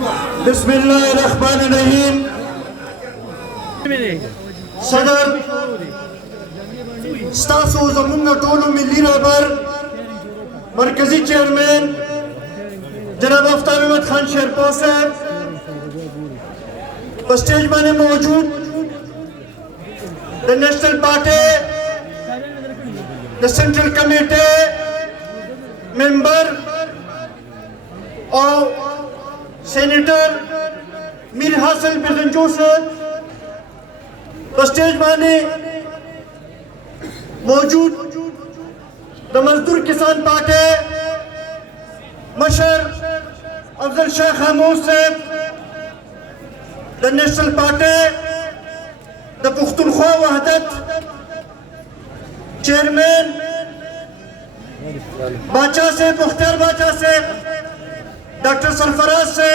बिस्मिल्लाहिर्रहमानिर्रहीम। सदर स्टासो जमुना टोलो मिली रहबर मरकजी चेयरमैन जनाब आफ्ताब अहमद खान शेरपा साहब स्टेज में मौजूद, the national party, the central committee member और सेनेटर मीर हासिल बिजन जोसेफ, स्टेज में मौजूद द मजदूर किसान party मशर Afzal Shah Khamosh sahab, the national party, the Pakhtunkhwa Wahdat chairman Badshah से मुख्तार बादशाह से डॉक्टर सरफराज से